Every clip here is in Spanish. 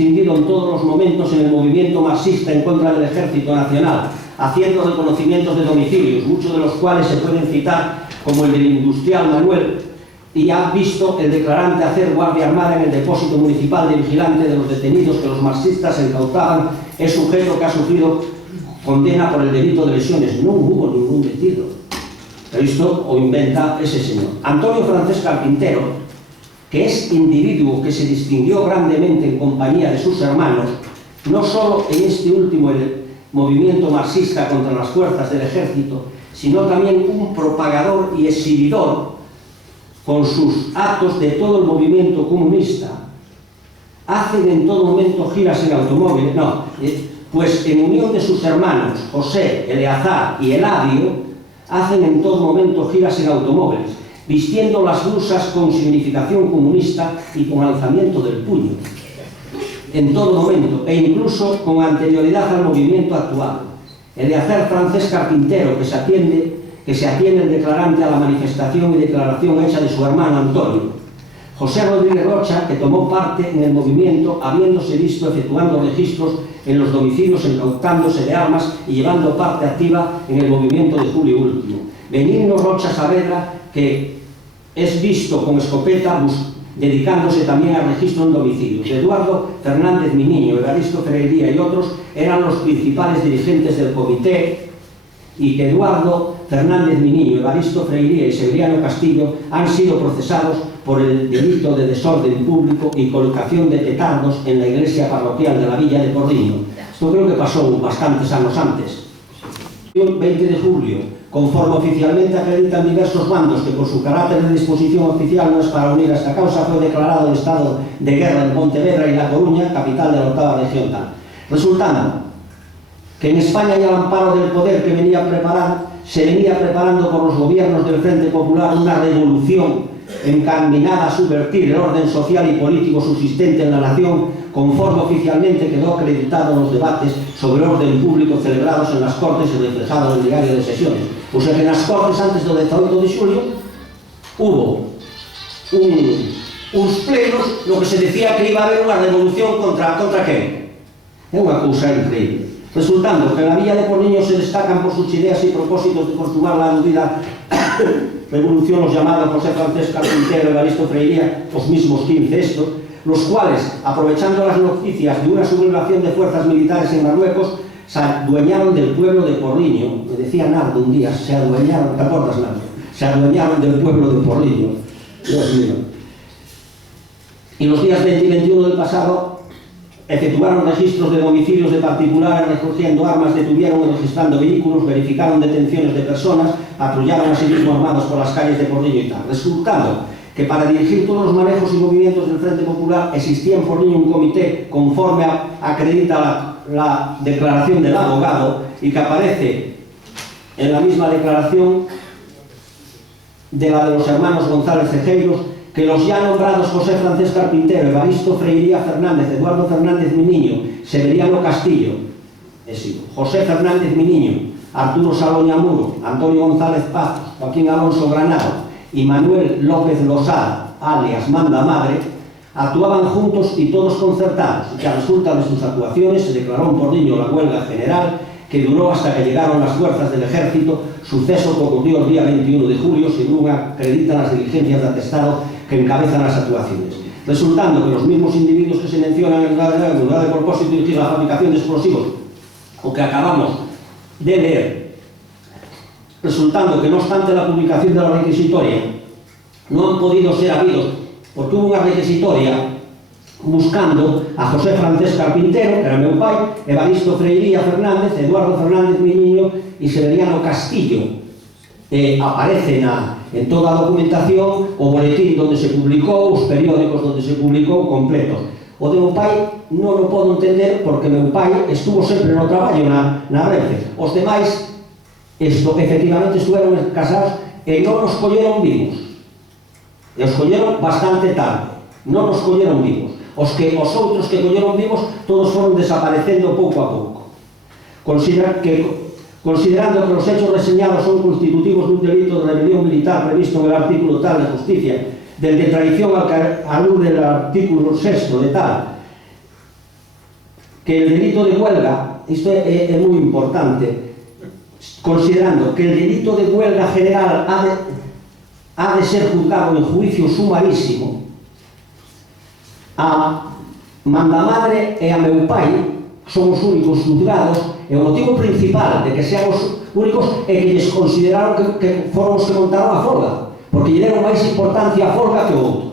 distinguido en todos los momentos en el movimiento marxista en contra del Ejército Nacional, haciendo reconocimientos de domicilios, muchos de los cuales se pueden citar como el del industrial Manuel, y ha visto el declarante hacer guardia armada en el depósito municipal de vigilante de los detenidos que los marxistas incautaban. Es sujeto que ha sufrido condena por el delito de lesiones. No hubo ningún detido. Esto o inventa ese señor. Antonio Francés Carpintero, que es individuo que se distinguió grandemente en compañía de sus hermanos, no solo en este último el movimiento marxista contra las fuerzas del ejército, sino también un propagador y exhibidor con sus actos de todo el movimiento comunista. Hacen en todo momento giras en automóviles, pues en unión de sus hermanos José, Eleazar y Eladio, hacen en todo momento giras en automóviles, vistiendo las blusas con significación comunista y con alzamiento del puño, en todo momento, e incluso con anterioridad al movimiento actual. Eleazar Francés Carpintero, que se atiene el declarante a la manifestación y declaración hecha de su hermano Antonio. José Rodríguez Rocha, que tomó parte en el movimiento, habiéndose visto efectuando registros en los domicilios, incautándose de armas y llevando parte activa en el movimiento de julio último. Benigno Rocha Saavedra, que es visto con escopeta dedicándose también al registro en domicilios. Eduardo Fernández Miniño, Evaristo Freire y otros eran los principales dirigentes del comité, y que Eduardo Fernández Miniño, Evaristo Freire y Severiano Castillo han sido procesados por el delito de desorden público y colocación de petardos en la iglesia parroquial de la villa de Porriño. Esto creo que pasó bastantes años antes. El 20 de julio, conforme oficialmente acreditan diversos bandos que por su carácter de disposición oficial no es para unir a esta causa, fue declarado el estado de guerra en Pontevedra y La Coruña, capital de la octava región tal. Resultando que en España y al amparo del poder que se venía preparando por los gobiernos del Frente Popular una revolución encaminada a subvertir el orden social y político subsistente en la nación, conforme oficialmente quedó acreditado en los debates sobre orden público celebrados en las Cortes y reflejado en el diario de sesiones. O sea que en las Cortes, antes do 18 de xulio, hubo uns plenos no que se decía que iba a haber unha revolución contra quen? É unha cousa increíble. Resultando que en la villa de Porriño se destacan por sus ideas y propósitos de consumar la aludida revolución los llamados José Francés Carpintero, Evaristo Freire, los mismos 15 estos, los cuales, aprovechando las noticias de una sublevación de fuerzas militares en Marruecos, se adueñaron del pueblo de Porriño. Me decía Nardo un día, se adueñaron, ¿te acuerdas, Nardo? Se adueñaron del pueblo de Porriño. Dios mío. Y los días 20 y 21 del pasado efectuaron registros de domicilios de particulares, recogiendo armas, detuvieron y registrando vehículos, verificaron detenciones de personas, patrullaron asimismo armados por las calles de Porriño y tal. Resultando que para dirigir todos los manejos y movimientos del Frente Popular existía en Porriño un comité conforme acredita la declaración del abogado y que aparece en la misma declaración de la de los hermanos González Cejeiros, que los ya nombrados José Francés Carpintero, Evaristo Freiría Fernández, Eduardo Fernández Miniño, Severiano Castillo, José Fernández Miniño, Arturo Saloña Muro, Antonio González Pazos, Joaquín Alonso Granado y Manuel López Losada, alias Manda Madre, actuaban juntos y todos concertados, y que a resulta de sus actuaciones se declaró en Porriño la huelga general, que duró hasta que llegaron las fuerzas del ejército, suceso que ocurrió el día 21 de julio, según acreditan las diligencias de atestado que encabezan las actuaciones. Resultando que los mismos individuos que se mencionan en la unidad de propósito dirigir la fabricación de explosivos, o que acabamos de leer, resultando que no obstante la publicación de la requisitoria, no han podido ser habidos, porque hubo una requisitoria buscando a José Francés Carpintero, que era meu pai, Evaristo Freiría Fernández, Eduardo Fernández Miniño y Severiano Castillo. Aparecen en toda a documentación o boletín donde se publicou, os periódicos donde se publicou completo. O de meu pai non o podo entender porque meu pai estuvo sempre no traballo na Renfe. Os demais efectivamente estuveron casados e non nos colleron vivos. E os colleron bastante tarde, non nos colleron vivos. Os outros que colleron vivos todos foron desaparecendo pouco a pouco. Considerando que los hechos reseñados son constitutivos de un delito de rebelión militar previsto en el artículo tal de justicia, del de traición al luz del artículo 6 de tal, que el delito de huelga, isto é moi importante, considerando que el delito de huelga general ha de ser juzgado en juicio sumarísimo, a Mandamadre e a meu pai son os únicos juzgados, e o motivo principal de que sean os únicos é que lles consideraron que foron os que montaron a folga, porque lle deron máis importancia a folga que o outro,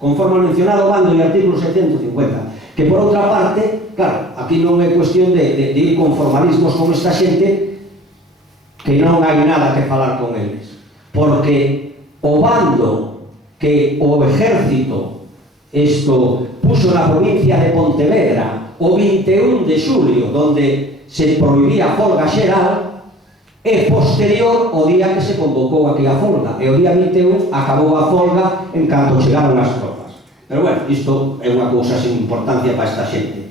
conforme o mencionado bando e artículo 750, que por outra parte, claro, aquí non é cuestión de ir con formalismos con esta xente, que non hai nada que falar con eles, porque o bando que o exército puso na provincia de Pontevedra o 21 de xulio, donde se prohibía a folga xeral, é posterior ao día que se convocou aquí a folga, e o día 21 acabou a folga en canto chegaron as tropas. Pero bueno, isto é unha cousa sin importancia para esta xente.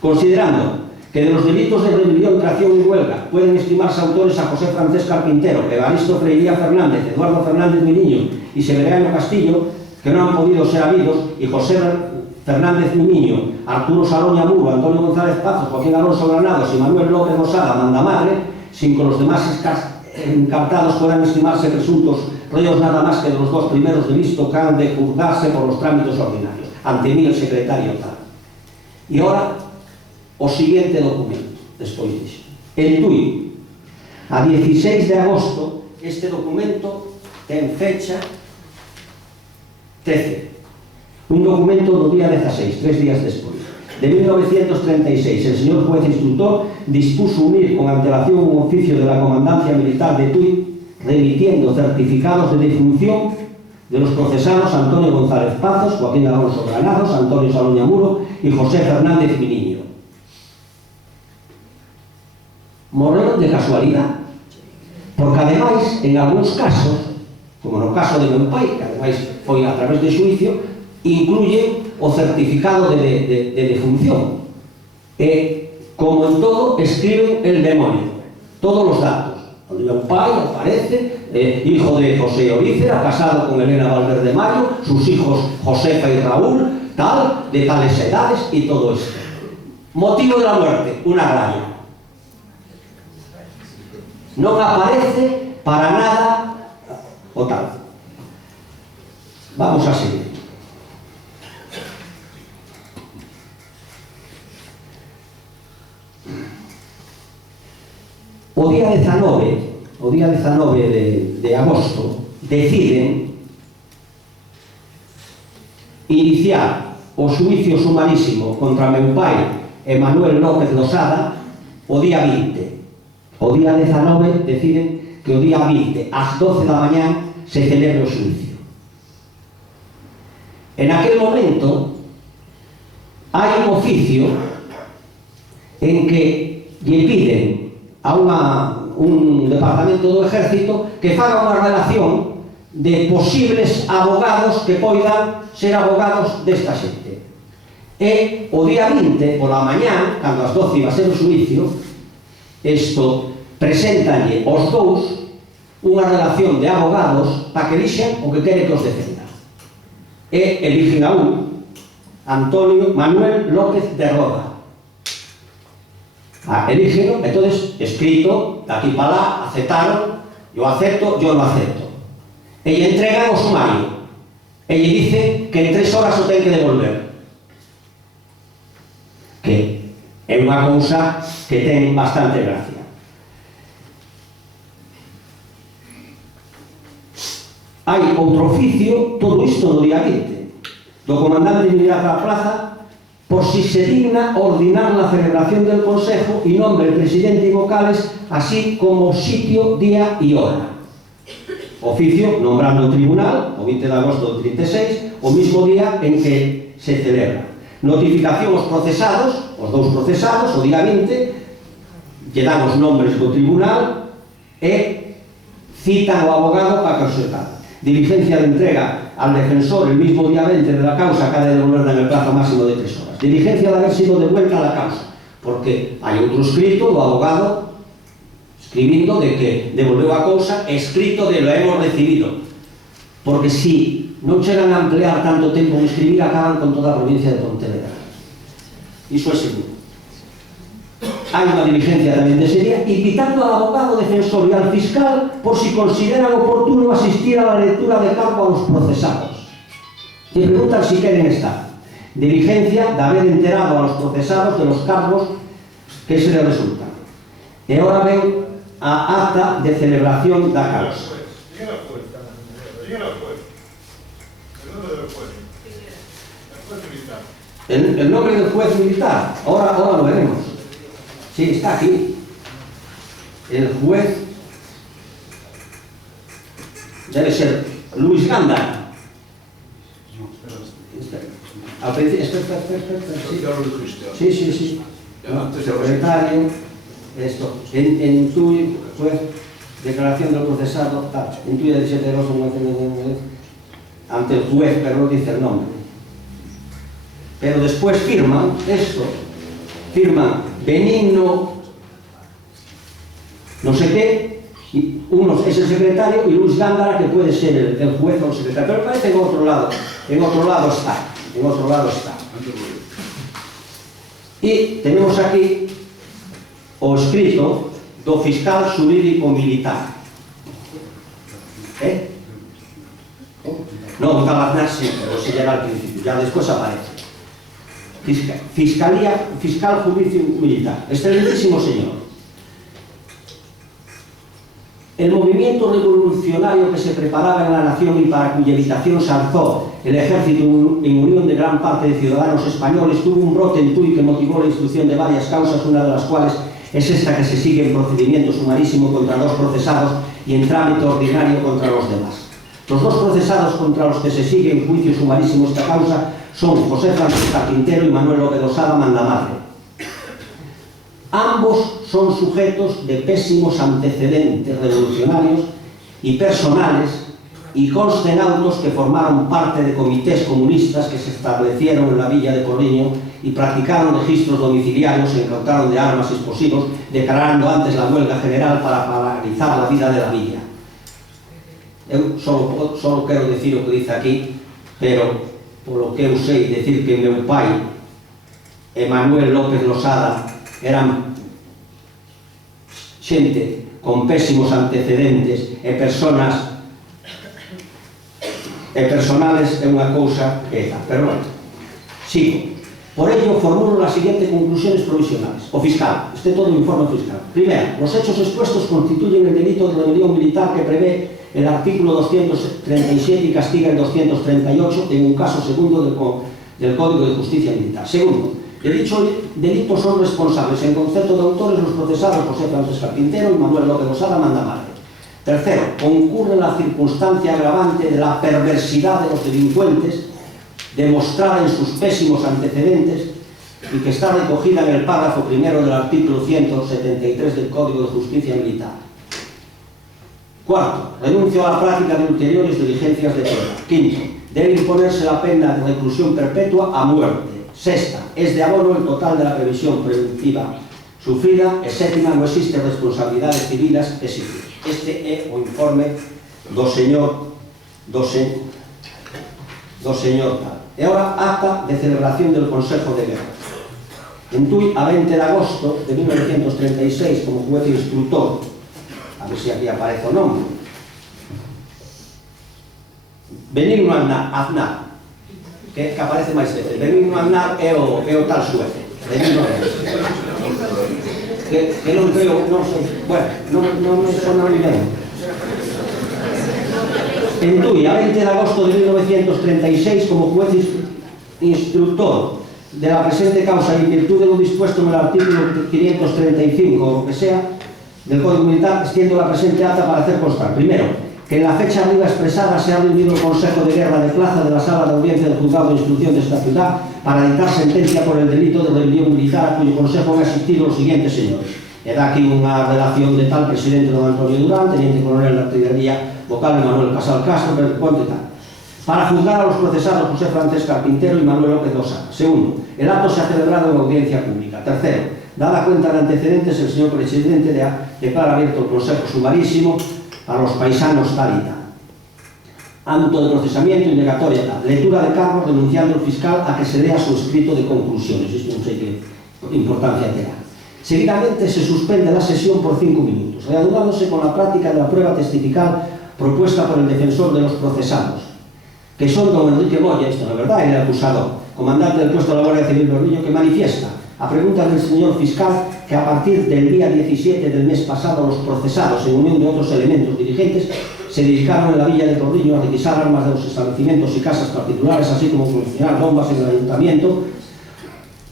Considerando que de los delitos de rebelión, tracción y huelga pueden estimarse autores a José Francés Carpintero, Evaristo Freiría Fernández, Eduardo Fernández Miniño y Severiano Castillo, que no han podido ser habidos, y José Fernández Miniño, Arturo Saloña Muro, Antonio González Pazos, Joaquín Alonso Granados y Manuel López Losada Mandamadre, sin que los demás encartados puedan estimarse presuntos reos nada más que de los dos primeros de listo que han de juzgarse por los trámites ordinarios, ante mí el secretario tal. Y ahora, o siguiente documento, despois dixo. En Tui, a 16 de agosto, este documento ten fecha 13. Un documento do día 16, 3 días despois. De 1936, el señor juez instructor dispuso unir con antelación un oficio de la Comandancia Militar de Tui, remitiendo certificados de defunción de los procesados Antonio González Pazos, Joaquín Alonso Granados, Antonio Saloña Muro y José Fernández Miniño. Morreron de casualidad, porque ademais, en algúns casos, como no caso de meu pai, que ademais foi a través de xuicio, incluye o certificado de defunción, e, como en todo, escriben el demonio, todos los datos. Donde meu pai aparece, hijo de José Orícera, casado con Elena Valverde Mayo, sus hijos Josefa y Raúl, tal, de tales edades y todo esto. Motivo de la muerte, una raya. Non aparece para nada o tal. Vamos a seguir. O día 19 de agosto deciden iniciar o xuicio sumarísimo contra meu pai e Manuel López Losada o día 20. O día 19 deciden que o día 20 ás 12 da mañá se celebre o xuicio. En aquel momento hai un oficio en que lle piden a un departamento do Ejército que faga unha relación de posibles abogados que poidan ser abogados desta xente. E o día 20, pola mañá, cando ás 12 iba a ser o xuicio, isto preséntalle aos dous unha relación de abogados para que dixen o que quere que os defenda. E eligen a un, Antonio Manuel López de Roda. Elígelo, entonces, escrito, de aquí para lá, aceptaron, yo acepto, yo no acepto. E lle entregan o sumario. E lle dice que en 3 horas o ten que devolver. Que é unha cousa que ten bastante gracia. Hai outro oficio, todo isto no día 20, do comandante militar da plaza, por si se digna ordinar la celebración del Consejo y nombre el presidente y vocales, así como sitio, día y hora. Oficio nombrando o tribunal, o 20 de agosto del 36, o mismo día en que se celebra. Notificación aos procesados, os dous procesados, o día 20, lle dan os nombres do tribunal e citan ao abogado para que os setare. Diligencia de entrega al defensor el mismo día 20 de la causa que ha de devolverla en el plazo máximo de 3 horas. Diligencia de haber sido devuelta a la causa, porque hai outro escrito do abogado escribindo de que devolveu a causa, escrito de lo hemos recibido, porque si non chegan a emplear tanto tempo en escribir, acaban con toda a provincia de Pontevedra. Iso é seguro. Hay una diligencia también de ese día, invitando al abogado defensor y al fiscal por si consideran oportuno asistir a la lectura de cargo a los procesados. Te preguntan si quieren estar. Diligencia de haber enterado a los procesados de los cargos que se les resultan. E ahora ven a acta de celebración da causa. El nombre del juez militar, ahora lo veremos. Sí, está aquí. El juez debe ser Luis Gándara. Espera. Sí. No, secretario, esto. En tu juez, declaración del procesado, en tu 17 de agosto ante el juez, pero no dice el nombre. Pero después firman esto, firman Benigno, no sé qué, y uno es el secretario y Luis Gándara, que puede ser el juez o el secretario, pero parece en otro lado está. Y tenemos aquí o escrito do fiscal xurídico militar. No, Tabarnás sí, pero se llega al principio, ya después aparece. Fiscal jurídico militar. Excelentísimo señor. El movimiento revolucionario que se preparaba en la nación y para cuya evitación se alzó el ejército en unión de gran parte de ciudadanos españoles tuvo un brote en Tui que motivó la instrucción de varias causas, una de las cuales es esta que se sigue en procedimiento sumarísimo contra 2 procesados y en trámite ordinario contra los demás. Los 2 procesados contra los que se sigue en juicio sumarísimo esta causa son José Francisco Quintero y Manuel López Osada Mandamarre. Ambos son sujetos de pésimos antecedentes revolucionarios y personales y consten autos que formaron parte de comités comunistas que se establecieron en la villa de Porriño y practicaron registros domiciliarios, se incautaron de armas y explosivos, declarando antes la huelga general para paralizar la vida de la villa. Eu solo quero decir o que dice aquí, pero polo que eu sei decir que meu pai e Manuel López Losada eran xente con pésimos antecedentes e personales é unha cousa que é, pero bueno, sigo. Por ello formulo las siguientes conclusiones provisionales. O fiscal, todo un informe fiscal. Primero, los hechos expuestos constituyen el delito de rebelión militar que prevé el artículo 237 y castiga el 238 en un caso segundo del Código de Justicia Militar. Segundo, de dicho delito son responsables en concepto de autores los procesados José Francisco Quintero y Manuel López Osada Mandamarre. Tercero, concurre la circunstancia agravante de la perversidad de los delincuentes demostrada en sus pésimos antecedentes y que está recogida en el párrafo primero del artículo 173 del Código de Justicia Militar. Cuarto, renuncio a la práctica de ulteriores diligencias de pena. Quinto, debe imponerse la pena de reclusión perpetua a muerte. Sexta, es de abono el total de la previsión preventiva sufrida. E sétima, no existe responsabilidades civilas exigidas. Este é o informe do señor tal. E agora, acta de celebración del Consejo de Guerra. En Tui, a 20 de agosto de 1936, como juez instructor, a ver si aquí aparece o nombre, Benigno Aznar, que aparece máis veces. Benigno Aznar é o tal suefe. Benigno Aznar. Que non creo, non sei, bueno, non me sona ni ben. En Tui, a 20 de agosto de 1936, como juez instructor de la presente causa y en virtud de lo dispuesto en el artículo 535 o lo que sea del Código Militar, extiendo la presente acta para hacer constar, primero, que en la fecha arriba expresada se ha reunido el Consejo de Guerra de Plaza de la Sala de Audiencia del Juzgado de Instrucción de esta ciudad para dictar sentencia por el delito de rebelión militar, a cuyo consejo han asistido los siguientes señores. E da aquí unha redacción de tal presidente don Antonio Durán, teniente coronel de artillería vocal Manuel Casal Castro, Ponte tal. Para juzgar a los procesados José Francisco Quintero y Manuel López Osada. Segundo, el acto se ha celebrado en audiencia pública. Tercero, dada cuenta de antecedentes, el señor presidente declara abierto el consejo sumarísimo a los paisanos tal y tal. Ámbito de procesamiento, indagatoria tal. Lectura de cargos denunciando al fiscal a que se lea su escrito de conclusiones. Esto no sé qué importancia tendrá. Seguidamente se suspende la sesión por 5 minutos, reanudándose con la práctica de la prueba testifical propuesta por el defensor de los procesados, que son don Enrique Moya, esto no es verdad, el acusador, comandante del puesto de la Guardia Civil Berniño, que manifiesta, a preguntas del señor fiscal, que a partir del día 17 del mes pasado los procesados, en unión de otros elementos dirigentes, se dedicaron en la villa de Torriño a requisar armas de los establecimientos y casas particulares, así como funcionar bombas en el ayuntamiento,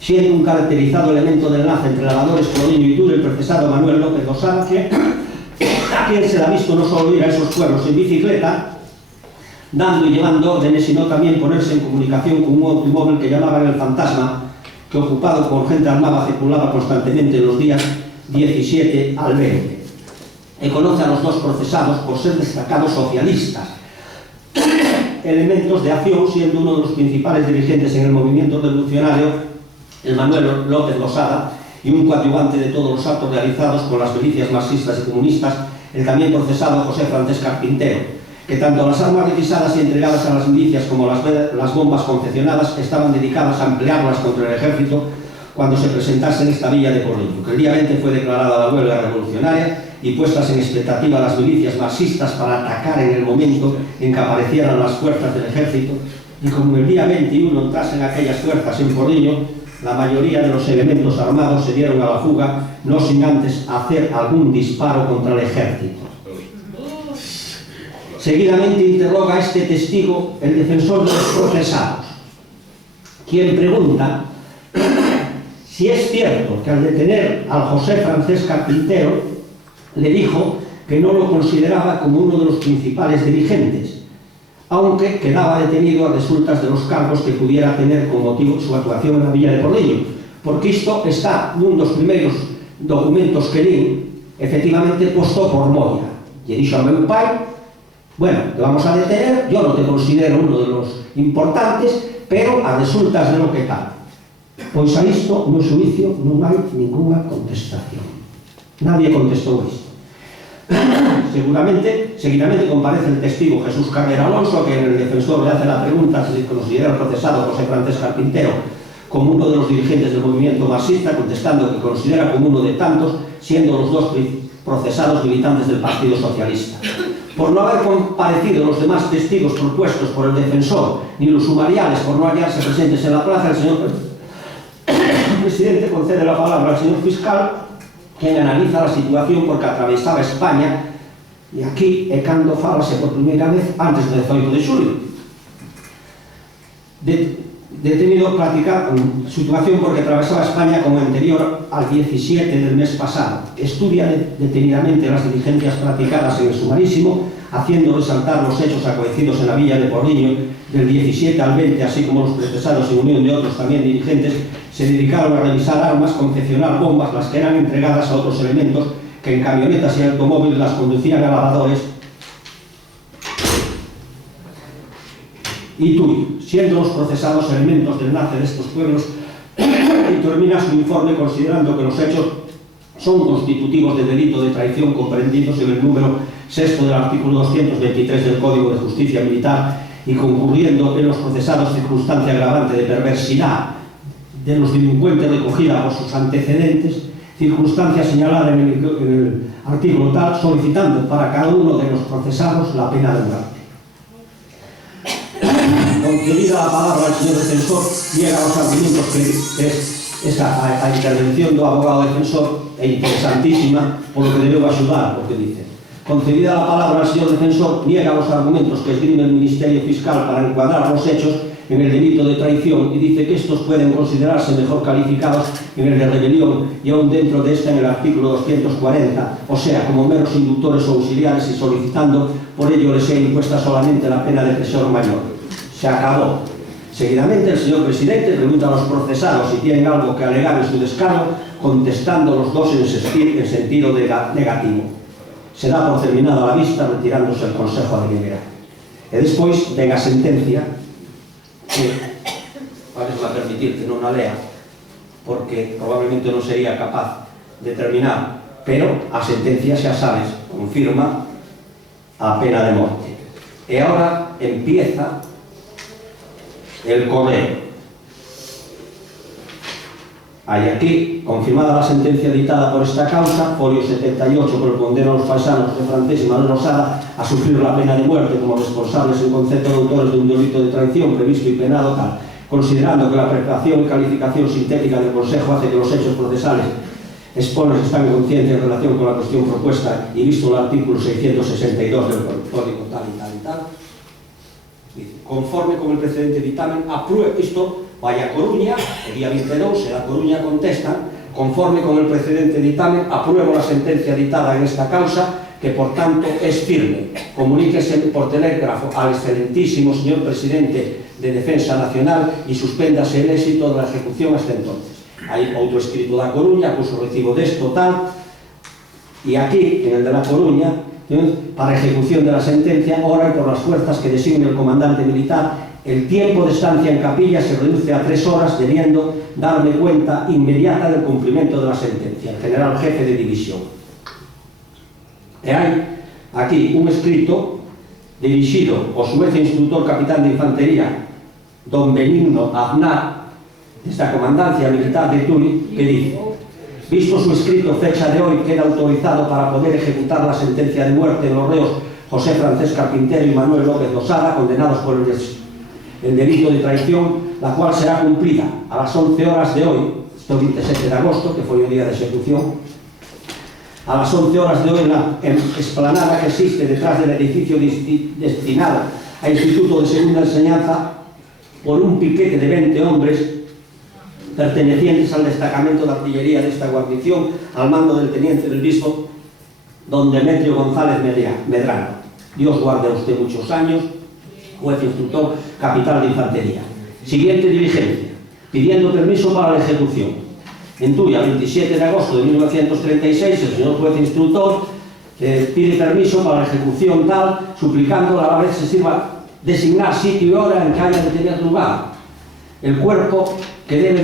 siendo un caracterizado elemento de enlace entre lavadores Torriño y Duro el procesado Manuel López Losada, a quien se le ha visto no solo ir a esos pueblos en bicicleta, dando y llevando órdenes, sino también ponerse en comunicación con un automóvil que llamaban el Fantasma, que ocupado por gente armada circulaba constantemente los días 17 al 20. Y conoce a los dos procesados por ser destacados socialistas, elementos de acción, siendo uno de los principales dirigentes en el movimiento revolucionario, el Manuel López Losada, y un coadyuvante de todos los actos realizados con las milicias marxistas y comunistas, el también procesado José Francés Carpintero, que tanto las armas requisadas y entregadas a las milicias como las bombas confeccionadas estaban dedicadas a emplearlas contra el ejército cuando se presentase en esta villa de Porriño, que el día 20 fue declarada la huelga revolucionaria y puestas en expectativa las milicias marxistas para atacar en el momento en que aparecieran las fuerzas del ejército, y como el día 21 entrasen aquellas fuerzas en Porriño, la mayoría de los elementos armados se dieron a la fuga, no sin antes hacer algún disparo contra el ejército. Seguidamente interroga a este testigo el defensor de los procesados, quien pregunta si es cierto que al detener al José Francés Carpintero le dijo que no lo consideraba como uno de los principales dirigentes, aunque quedaba detenido a resultas de los cargos que pudiera tener con motivo de su actuación en la villa de Porriño, porque isto está nun dos primeiros documentos que lín, efectivamente posto por Moya. E dixo ao meu pai: bueno, te vamos a detener, yo no te considero uno de los importantes, pero a resultas de lo que tal. Pois a isto, no xuicio, non hai ninguna contestación. Nadie contestou isto. Seguidamente comparece el testigo Jesús Carrera Alonso, que el defensor le hace la pregunta si se considera el procesado José Francés Carpintero como uno de los dirigentes del movimiento marxista, contestando que considera como uno de tantos, siendo los dos procesados militantes del Partido Socialista. Por no haber comparecido los demás testigos propuestos por el defensor, ni los sumariales por no hallarse presentes en la plaza, el señor presidente concede la palabra al señor fiscal, quien analiza la situación porque atravesaba España, e aquí é cando falase por primeira vez antes do 18 de xulio. Detenido platicar situación porque atravesaba España como anterior al 17 del mes pasado. Estudia detenidamente las diligencias practicadas en el sumarísimo, haciendo resaltar los hechos acaecidos en la villa de Porriño del 17 al 20, así como los procesados en unión de otros también dirigentes se dedicaron a revisar armas, confeccionar bombas, las que eran entregadas a otros elementos que en camionetas y automóviles las conducían a lavadores y Tuy, siendo los procesados elementos del enlace de estos pueblos, y termina su informe considerando que los hechos son constitutivos de delito de traición comprendidos en el número 6 del artículo 223 del Código de Justicia Militar y concurriendo en los procesados circunstancia agravante de perversidad de los delincuentes recogida por sus antecedentes, circunstancia señalada en el artículo tal, solicitando para cada uno de los procesados la pena de muerte. Concedida la palabra al señor defensor, llega a los argumentos que es esta intervención do abogado defensor é interesantísima polo que debeu axudar, porque dice: concedida la palabra al señor defensor, niega los argumentos que esgrime el Ministerio Fiscal para encuadrar los hechos en el delito de traición y dice que estos pueden considerarse mejor calificados en el de rebelión y aún dentro de esta en el artículo 240, o sea, como meros inductores o auxiliares, y solicitando por ello les sea impuesta solamente la pena de presión mayor. Se acabó. Seguidamente el señor presidente pregunta a los procesados si tienen algo que alegar en su descargo, contestando los dos en sentido negativo. Se dá por terminada la vista, retirándose el Consejo de Guerra. E despois ven a sentencia, que parece a permitir que non a lea, porque probablemente non sería capaz de terminar, pero a sentencia, xa sabes, confirma a pena de morte. E agora empieza el coleo. Hay aquí, confirmada la sentencia dictada por esta causa, folio 78, por el condeno a los paisanos José Francés y Manuel Losada a sufrir la pena de muerte como responsables en concepto de autores de un delito de traición previsto y penado tal, considerando que la preparación y calificación sintética del Consejo hace que los hechos procesales exponen están conscientes en relación con la cuestión propuesta y visto el artículo 662 del Código tal y tal y tal, conforme con el precedente dictamen, aprueba esto. Vaya a Coruña, el día 22, en La Coruña contestan, conforme con el precedente dictamen, apruebo la sentencia dictada en esta causa, que por tanto es firme. Comuníquese por telégrafo al excelentísimo señor presidente de Defensa Nacional y suspéndase el éxito de la ejecución hasta entonces. Hay otro escrito de La Coruña, acuso recibo de esto tal, y aquí, en el de La Coruña, para ejecución de la sentencia, ora y por las fuerzas que designe el comandante militar, el tiempo de estancia en capilla se reduce a 3 horas, debiendo darme cuenta inmediata del cumplimiento de la sentencia. El general jefe de división. E hai aquí un escrito dirixido ao su vez instructor capitán de infantería don Benigno Aznar, desta comandancia militar de Tui, que dice: visto su escrito fecha de hoy, queda autorizado para poder ejecutar la sentencia de muerte de los reos José Francés Carpintero y Manuel López Losada, condenados por el delito de traición, la cual será cumplida a las 11 horas de hoy, este 27 de agosto, que foi o día de execución, a las 11 horas de hoy en la explanada que existe detrás del edificio destinado al Instituto de Segunda Enseñanza, por un piquete de 20 hombres pertenecientes al destacamento de artillería de esta guarnición, al mando del teniente del bispo don Demetrio González Medrano. Dios guarde a usted muchos años, juez instructor, capitán de infantería. Siguiente diligencia, pidiendo permiso para la ejecución. En Tuya, 27 de agosto de 1936, el señor juez instructor pide permiso para la ejecución tal, suplicando a la vez se sirva designar sitio y hora en que haya de tener lugar. El cuerpo que deba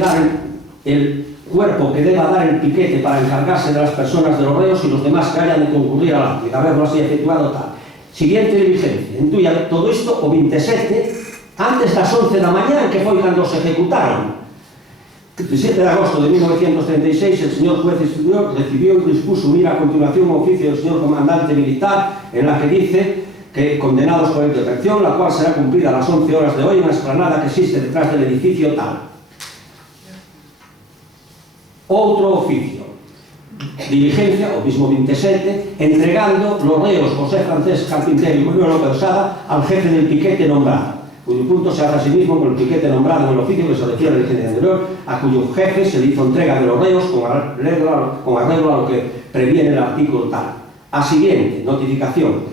dar el piquete para encargarse de las personas de los reos y los demás que hayan de concurrir al acto, y de haberlo así efectuado tal. Siguiente diligencia, en Tuya, todo isto o 27, antes das 11 da mañá, que foi cando se ejecutaron. 17 de agosto de 1936, el señor juez instructor recibió y dispuso unir a continuación un oficio del señor comandante militar en la que dice que condenados por intervención, la cual será cumplida a las 11 horas de hoy en la explanada que existe detrás del edificio tal. Outro oficio. Diligencia, o mismo 27, entregando los reos José Francés Carpintero y Manuel López Losada al jefe del piquete nombrado, cuyo punto se hace a sí mismo con el piquete nombrado en el oficio que se refiere al diligencia anterior, a cuyo jefe se le hizo entrega de los reos con arreglo a lo que previene el artículo tal. A siguiente, notificación,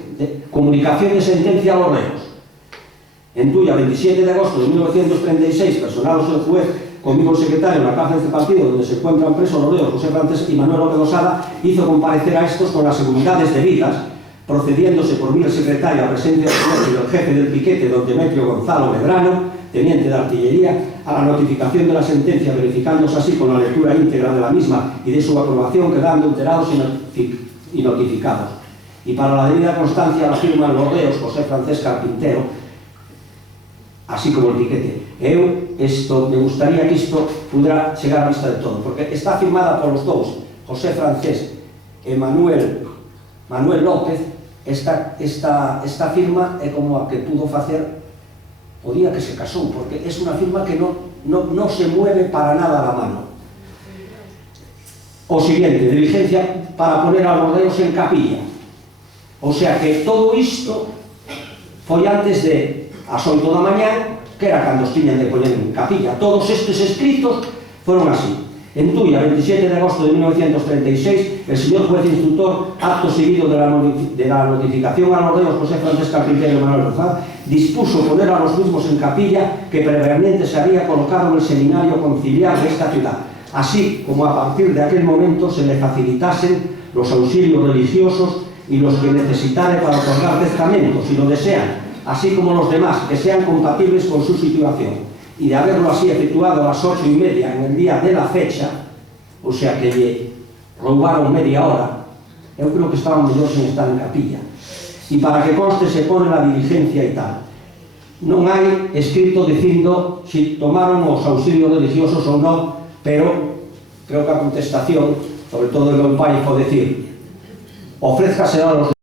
comunicación de sentencia a los reos. En Tuya, 27 de agosto de 1936, personados el juez conmigo el secretario en la plaza de este partido, donde se encuentran presos los reos José Francés y Manuel López Losada, hizo comparecer a estos con las seguridades debidas, procediéndose por mí el secretario a presencia del jefe del piquete, don Demetrio Gonzalo Medrano, teniente de artillería, a la notificación de la sentencia, verificándose así con la lectura íntegra de la misma y de su aprobación, quedando enterados y notificados. Y para la debida constancia la firman los reos José Francés Carpintero, así como el piquete. Me gustaría que isto pudera chegar a vista de todo, porque está firmada por los dous, José Francés e Manuel López. Esta firma é como a que pudo facer o día que se casou, porque é unha firma que non se mueve para nada da mano. O siguiente, diligencia para poner a los reos en capilla. O sea que todo isto foi antes de as 8 da mañá, que era cando os tiñan de poñer en capilla. Todos estes escritos foron así. En Tuya, 27 de agosto de 1936, el señor juez instructor, acto seguido de la notificación a los reos José Francés Carpintero y Manuel López, dispuso poner a los mismos en capilla que previamente se había colocado en el seminario conciliar de esta ciudad, así como a partir de aquel momento se le facilitasen los auxilios religiosos y los que necesitare para otorgar testamentos, si lo desean, así como los demás, que sean compatibles con su situación, y de haberlo así efectuado a las 8:30 en el día de la fecha, o sea que lle roubaron media hora, eu creo que estaban mellor sen estar en capilla, y para que conste se pone la diligencia y tal. Non hai escrito dicindo si tomaron os auxilios religiosos ou non, pero creo que a contestación, sobre todo el meu pai, foi decir, ofrézcaselo a los